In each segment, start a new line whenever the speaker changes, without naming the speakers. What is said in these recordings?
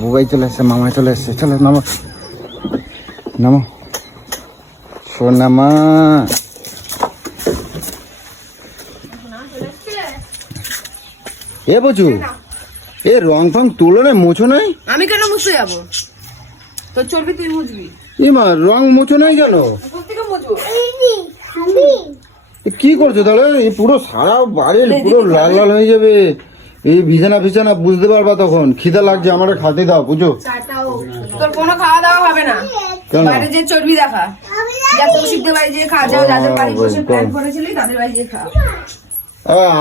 বুবাই চলে এসছে মামাই চলে এসছে। চলো নামো। নামো। সোনামা। এ বচু এ রং ফং তুলো না মোছো নাই?
আমি কেন মুছতে যাব? তোর চর্বি তুই মুছবি।
এ মা রং মোছো নাই কেন? কি করছ তাহলে? এই পুরো সারা বাড়ি পুরো লাল লাল হয়ে যাবে। এই বিছানা বিছানা বুঝতে পারবা তখন। খিদা লাগছে আমার খাতে দাও বুঝো?
তোর কোনো খাওয়া দাওয়া হবে না? বাইরে যে চর্বি দেখা।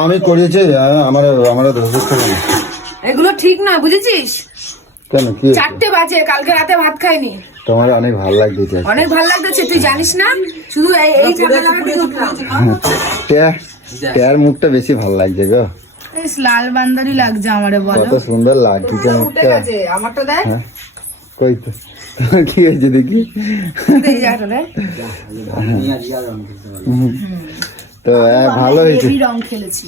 আমি করিয়েছি আ, আমার আমার
এগুলো ঠিক না বুঝেছিস?
কেন কি
চারটে বাজে কালকে রাতে ভাত খাইনি।
তোমার অনেক ভালো লাগছে
অনেক ভালো লাগতেছে তুই জানিস না? শুধু এই ঠান্ডা লাগাতে
মুখটা বেশি ভালো লাগছে গো।
বেশ লাল বান্দারি লাগছে আমারে বলো।
কত সুন্দর লাগছে
উঠে গেছে। আমারটা দেখ।
হ্যাঁ। কই তো? কি হয়েছে দেখি? তো হ্যাঁ, ভালো হয়েছে।
রং খেলেছি।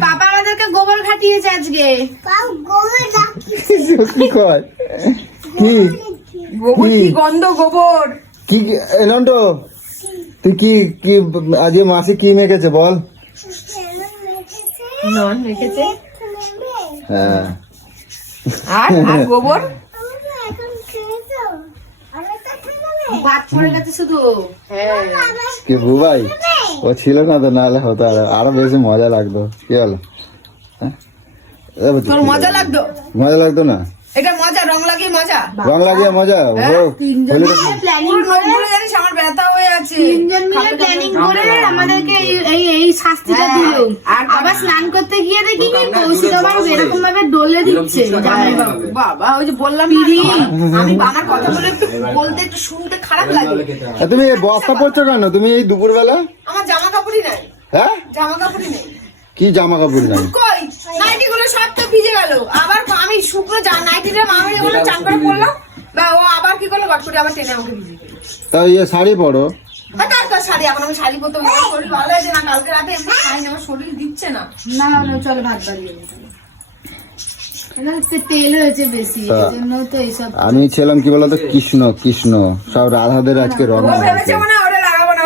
বাবা। আমাদেরকে গোবর খাটিয়েছে আজকে।
কি কয়? কি?
গোবর কি? গন্ধ গোবর?
কি এনন্দ তুই কি কি আজকে মাসে কি মেখেছে বল?
নন রেখেছে?
হ্যাঁ।
আর আর গোবর? হ্যাঁ।
কি বুবাই? ও ছিল না তো নাহলে হতো আরও বেশি মজা লাগতো। কি বলো হ্যাঁ?
মজা লাগতো?
মজা লাগতো না?
এটা মজা রং লাগিয়ে মজা।
রং লাগিয়ে মজা
তিনজন মিলে প্ল্যানিং
পুরো জানিস আমার ব্যথা হয়ে আছে
তিনজন মিলে প্ল্যানিং করে আমাদেরকে এই- এই এই শাস্তিটা
হ্যাঁ,
দিল।
আর-
আবার স্নান করতে গিয়ে দেখি কি কৌশিক আবার এরকম ভাবে ডলে দিচ্ছে
বাবা। ওই যে বললাম একটু বলতে একটু শুনতে খারাপ লাগে।
তুমি এই বস্তা পরছো কেন? তুমি এই দুপুর বেলা
আমার জামা কাপড়ই নাই।
হ্যাঁ?
জামা কাপড়ই নেই।
কি জামা কাপড় নাই
কই? নাইটি গুলো সব তো ভিজে গেল। আবার আমি শুকনো যা নাইটিটা মামা যখন চান করে পড়লাম বা ও আবার কি করল? গট করে আবার টেনে আমাকে ভিজে দিল
তা ইয়ে শাড়ি পরো।
কার কার শাড়ি এখন আমি শাড়ি পরতে শরীর ভালো আছে না? কালকে রাতে এমনি আমার শরীর দিচ্ছে না।
না না চলো ভাত বাড়িয়ে
তা-
এই তো
আমি ছিলাম কি বলতো? কৃষ্ণ কৃষ্ণ। সব রাধাদের আজকে রং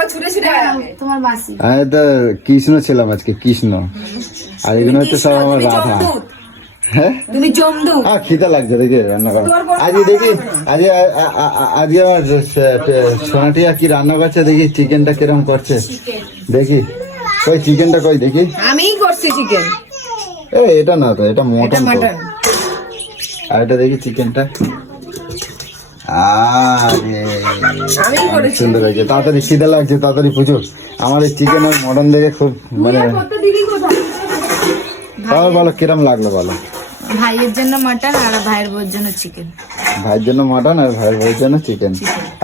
ছুটে ছুটে
তোমার মাসি।
আমি তো কৃষ্ণ ছিলাম আজকে কৃষ্ণ। আর এগুলো হচ্ছে সব আমার রাধা। হ্যাঁ?
তুমি জমদূত
আহ খিদা লাগছে দেখি রান্না করা আজকে দেখি আজকে আ- আ- আ- আজকে আমার সোনাটিয়া কি রান্না করছে দেখি চিকেনটা কিরম করছে। দেখি। কই চিকেনটা কই দেখি।
আমিই করছি চিকেন।
এ এটা না তো এটা মটন। আর এটা দেখি চিকেনটা। সুন্দর হয়েছে তাড়াতাড়ি খিদে লাগছে তাড়াতাড়ি পুজো। আমার এই চিকেন আর মটন দেখে খুব মানে তাও বলো কিরম লাগল বলো?
ভাইয়ের জন্য মাটন আর ভাইয়ের বউর জন্য চিকেন
ভাইয়ের জন্য মটন আর ভাইয়ের ভাইয়ের জন্য চিকেন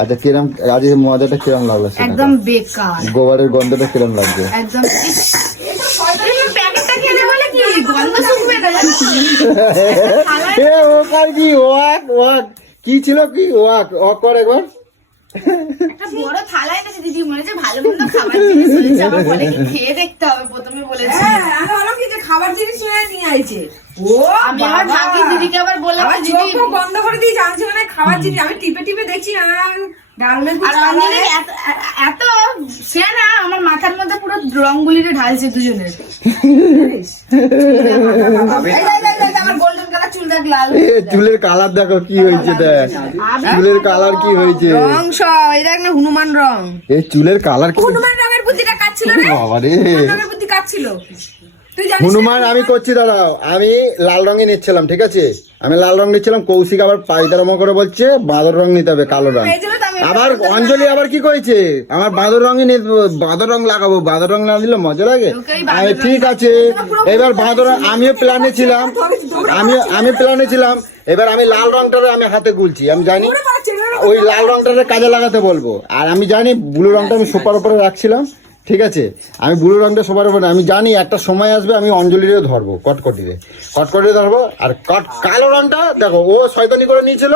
আচ্ছা কিরম আজকে মজাটা কিরম লাগল
একদম বেকার।
গোবরের গন্ধটা কিরম লাগছে?
একদম প্যাকেটটা বলে কি গন্ধ শুকবে না
ও কার কি? ওয়াক ওয়াক। কি ছিল কি? ওয়াক ওয়াক কর একবার।
একটা বড় থালা এনেছে দিদি মনে হচ্ছে ভালো মন্দ খাবার জিনিস হয়েছে আমার বলে কি খেয়ে দেখতে হবে প্রথমে বলেছি।
আমি বলো কি যে খাবার জিনিস নিয়ে নিয়ে আইছে। ও
আমি আবার
বাবা।
দিদিকে আবার বললাম দিদি।
বন্ধ করে দিয়ে জানছি মানে খাবার জিনিস। আমি টিপে টিপে দেখছি আর
এত- সে না আমার মাথার মধ্যে পুরো রংগুলিরে ঢালছে দুজনের।
আমার
চুলের কালার দেখো কি হয়েছে দেখ। চুলের কালার কি হয়েছে?
রং স দেখ না হনুমান রং।
এই চুলের কালার কি?
হনুমান রঙের বুদ্ধিটা কাটছিল রে?
বাবা রে।
রঙের বুদ্ধি কাটছিল
হনুমান আমি করছি দাঁড়াও। আমি লাল রঙে নিচ্ছিলাম ঠিক আছে? আমি লাল রং নিচ্ছিলাম কৌশিক আবার পায়দারমা করে বলছে বাঁদর রং নিতে হবে কালো রং আবার অঞ্জলি আবার কি করেছে? আমার বাঁদর রঙে বাঁদর রং লাগাবো বাঁদর রং না দিলে মজা লাগে। আমি ঠিক আছে এবার বাঁদর আমিও প্ল্যানে ছিলাম আমি আমি প্ল্যানে ছিলাম এবার আমি লাল রংটারে আমি হাতে গুলছি আমি জানি ওই লাল রংটারে কাজে লাগাতে বলব। আর আমি জানি ব্লু রংটা আমি সোপার উপরে রাখছিলাম ঠিক আছে? আমি বুড়ো রঙটা সবার উপরে আমি জানি একটা সময় আসবে, আমি অঞ্জলিরে ধরবো, কটকটিরে। কটকটিরে ধরবো, আর কট কালো রঙটা, দেখো, ও শয়তানি করে নিয়েছিল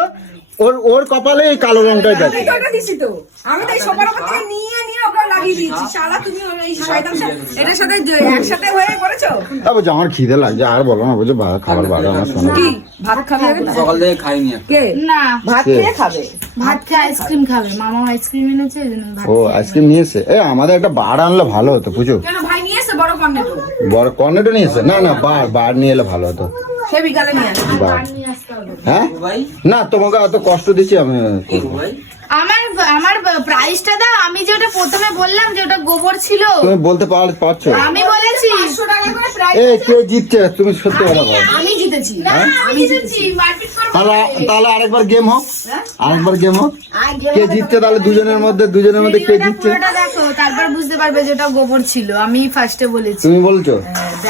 ওর ওর কপালে এই কালো রংটাই দেখো।
আমি তাই সবার থেকে নিয়ে নিয়ে ওকে লাগিয়ে দিয়েছি। শালা তুমি এই শয়তান এটার সাথে যে- একসাথে হয়ে করেছ
তা বলছি আমার খিদে লাগছে আর বলো না বুঝছ বা- খাবার বাড়া আমার শোনো।
কি? ভাত খাবে?
সকাল থেকে খাইনি।
কে?
না।
ভাত খেয়ে খাবে?
ভাত খেয়ে আইসক্রিম খাবে। মামা আইসক্রিম এনেছে ভাত
ও আইসক্রিম নিয়ে এসে? এ আমাদের একটা বার আনলে ভালো হতো বুঝো
কেন ভাই নিয়ে এসে বড় কর্নেটো
বড় কর্নেটো নিয়ে এসে? না না বার বার নিয়ে এলে ভালো হতো। হ্যাঁ? না তোমাকে এত কষ্ট দিচ্ছি আমি
আমার আমার প্রাইসটা দাও আমি যে ওটা প্রথমে বললাম যে ওটা গোবর ছিল।
তুমি বলতে পার পারছ?
আমি বলেছি।
পাঁচশো টাকা করে প্রাইস
এ কে জিতছে? তুমি সত্যি কথা বলো।
আমি জিতেছি।
আমি জিতেছি। মারপিট
তাহলে তাহলে আরেকবার গেম হোক। আরেকবার গেম হোক। কে জিতছে তাহলে দুজনের মধ্যে দুজনের মধ্যে কে জিতছে?
তারপর বুঝতে পারবে যে ওটা গোবর ছিল। আমি ফার্স্টে বলেছি।
তুমি বলছো?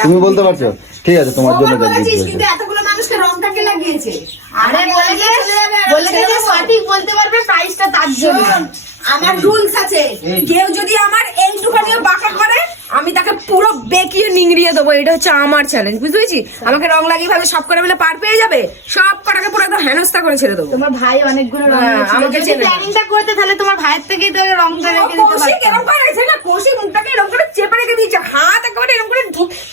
তুমি বলতে পারছ? ঠিক আছে তোমার জন্য
কিন্তু এতগুলো মানুষকে রংটাকে লাগিয়েছে?
আরে বলে যে বলে যে সঠিক বলতে পারবে প্রাইসটা তার জন্য।
আমার রুলস আছে। কেউ যদি আমার এইটুখানিও বাঁকা করে আমি তাকে পুরো বেকিয়ে নিংড়িয়ে দেবো এটা হচ্ছে আমার চ্যালেঞ্জ বুঝতে পেরেছি? আমাকে রং লাগিয়ে ভাবে সব করে মিলে পার পেয়ে যাবে? সব কটাকে পুরো একদম হেনস্থা করে ছেড়ে দেবো।
তোমার ভাই অনেকগুলো রং
হ্যাঁ, আমাকে
যদি প্ল্যানিংটা করতে তাহলে তোমার ভাইয়ের থেকেই তো
কৌশিক করে না কৌশিক মুখটাকে এরকম করে চেপে রেখে দিয়েছে হাত একেবারে এরকম করে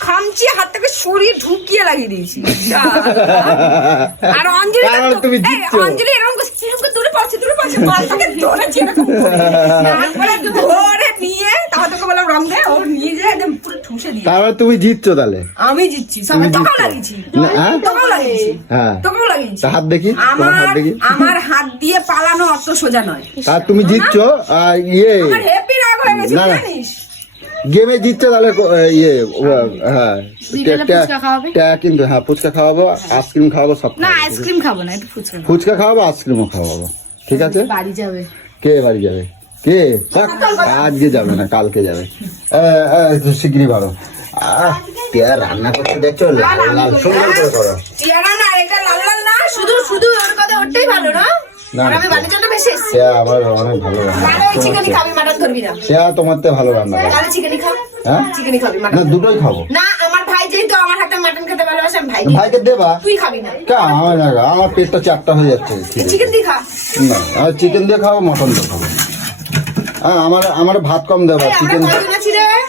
খামচিয়ে হাতটাকে সরিয়ে ঢুকিয়ে লাগিয়ে দিয়েছি। আর অঞ্জলি তো-
তুমি
অঞ্জলি এরকম করে দূরে পড়ছে দূরে পড়ছে মালটাকে ধরেছে এরকম করে। ধরে নিয়ে তারপর তোকে বললাম রং দে। ও নিয়ে যায় একদম দিয়ে।
তারপরে তুমি জিতছো তাহলে।
আমি জিতছি। সবাই
তুমি জিতছো।
লাগিয়েছি।
হ্যাঁ?
লাগিয়েছি।
হ্যাঁ।
লাগিয়েছি।
হাত দেখি তোমার
আমার
হাত দেখি।
আমার হাত দিয়ে পালানো অত সোজা নয়।
তা তুমি জিতছো আর ইয়ে।
আমার হেপি রাগ হয়ে গেছে। জানিস?
গেমে জিতছো তাহলে ইয়ে হ্যাঁ। কিন্তু হ্যাঁ ফুচকা খাওয়াবো আইসক্রিম খাওয়াবো সব
না আইসক্রিম খাব না একটু ফুচকা
ফুচকা খাওয়াবো আইসক্রিমও খাওয়াবো। ঠিক আছে?
বাড়ি যাবে।
কে বাড়ি যাবে? কে? আজকে যাবে না কালকে যাবে। শিগগিরই ভালো। রান্না করতে দেখছ লাল লাল সুন্দর করে করো।
না এটা লাল লাল না শুধু শুধু ওর কথা ওটাই ভালো না?
হ্যাঁ? দুটোই খাব।
না আমার ভাই যেহেতু আমার হাতে মাটন খেতে ভালোবাসে ভাই
ভাইকে দেবা?
তুই খাবি না।
কে? আমার আমার পেটটা চারটা হয়ে যাচ্ছে।
চিকেন দিয়ে খা।
না চিকেন দিয়ে মটন দিয়ে খাব। হ্যাঁ আমার আমার ভাত কম দেবা চিকেন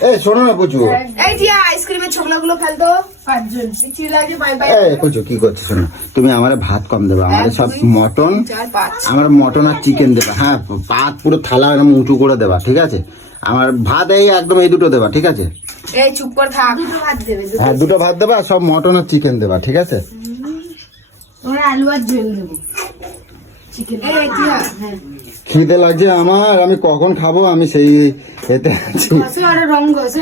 এই শোনো না পুচু
এই টিয়া আইসক্রিমের ছোকলাগুলো ফেলতো পাঁচজন। বিচ্ছি লাগে বাই বাই।
এই পুচু কি করছ শোনো। তুমি আমার ভাত কম দেবা আমার সব মটন আমার মটন আর চিকেন দেবা হ্যাঁ ভাত পুরো থালা এরকম উঁচু করে দেবা ঠিক আছে? আমার ভাত এই একদম এই দুটো দেবা ঠিক আছে?
এই চুপ কর থাক।
দুটো ভাত দেবে
হ্যাঁ দুটো ভাত দেবা আর সব মটন আর চিকেন দেবা ঠিক আছে?
আলু আর ঝোল দেবো। চিকেন
এই
হ্যাঁ।
খিদে লাগছে আমার আমি কখন খাব? আমি সেই এতে আছি।
কষে আর রং কষে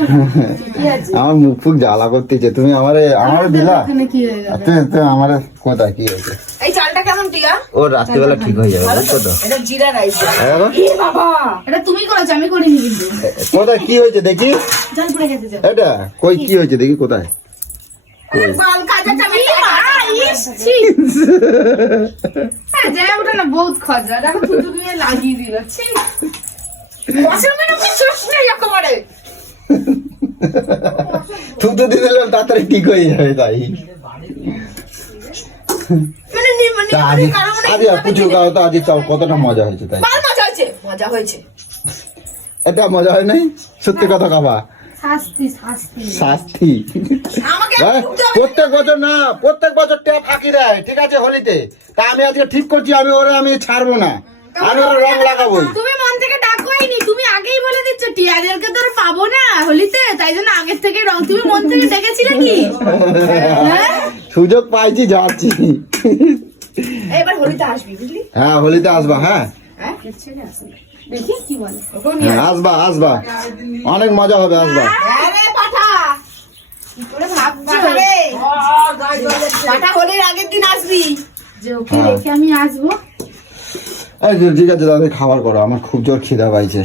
কি আছে?
আমার মুখ ফুক জ্বালা করতেছে। তুমি আমারে আমার দিলা?
এখানে কি হয়ে গেল?
তে তে আমার কোথায় কি হয়েছে?
এই চালটা কেমন টিয়া?
ও রাত্রিবেলা ঠিক হয়ে যাবে বুঝছ তো?
এটা জিরা রাইস।
হ্যাঁ
এ বাবা।
এটা তুমি করেছ আমি করিনি কিন্তু।
কোথায় কি হয়েছে দেখি? এটা কই কি হয়েছে দেখি কোথায়?
থুতু দিয়ে
দিলাম তাড়াতাড়ি ঠিক হয়ে যাবে তাই।
মানে নি- মানে মানে
কতটা মজা হয়েছে তাই?
মজা হয়েছে। মজা হয়েছে।
এটা মজা হয় নাই? সত্যি কথা খাবা
শাস্তি শাস্তি।
শাস্তি।
আমাকে
হ্যাঁ। প্রত্যেক বছর না প্রত্যেক বছর ট্যাপ ফাঁকি দেয় ঠিক আছে হোলিতে। তা আমি আজকে ঠিক করছি আমি ওরা আমি ছাড়বো না। আমি ওরা রং লাগাবোই
তুমি মন থেকে ডাকোইনি তুমি আগেই বলে দিচ্ছ টিয়াদেরকে তো আর পাবো না হোলিতে তাই জন্য আগের থেকে রং তুমি মন থেকে ডেকেছিলে কি? হ্যাঁ?
সুযোগ পাইছি যাচ্ছি।
এবার হোলিতে আসবি বুঝলি?
হ্যাঁ হোলিতে আসবা হ্যাঁ।
হ্যাঁ
দেখি কি বলে
ওকেও
হ্যাঁ, আসবা আসবা। অনেক মজা হবে আসবা।
আরে পাঠা।
কি করে ভাবছ
পাঠা রে পাঠা হোলির আগের দিন আসবি।
যে ওকে রেখে আমি আসব।
এই ঠিক আছে দাদা খাবার করো। আমার খুব জোর খিদা পাইছে।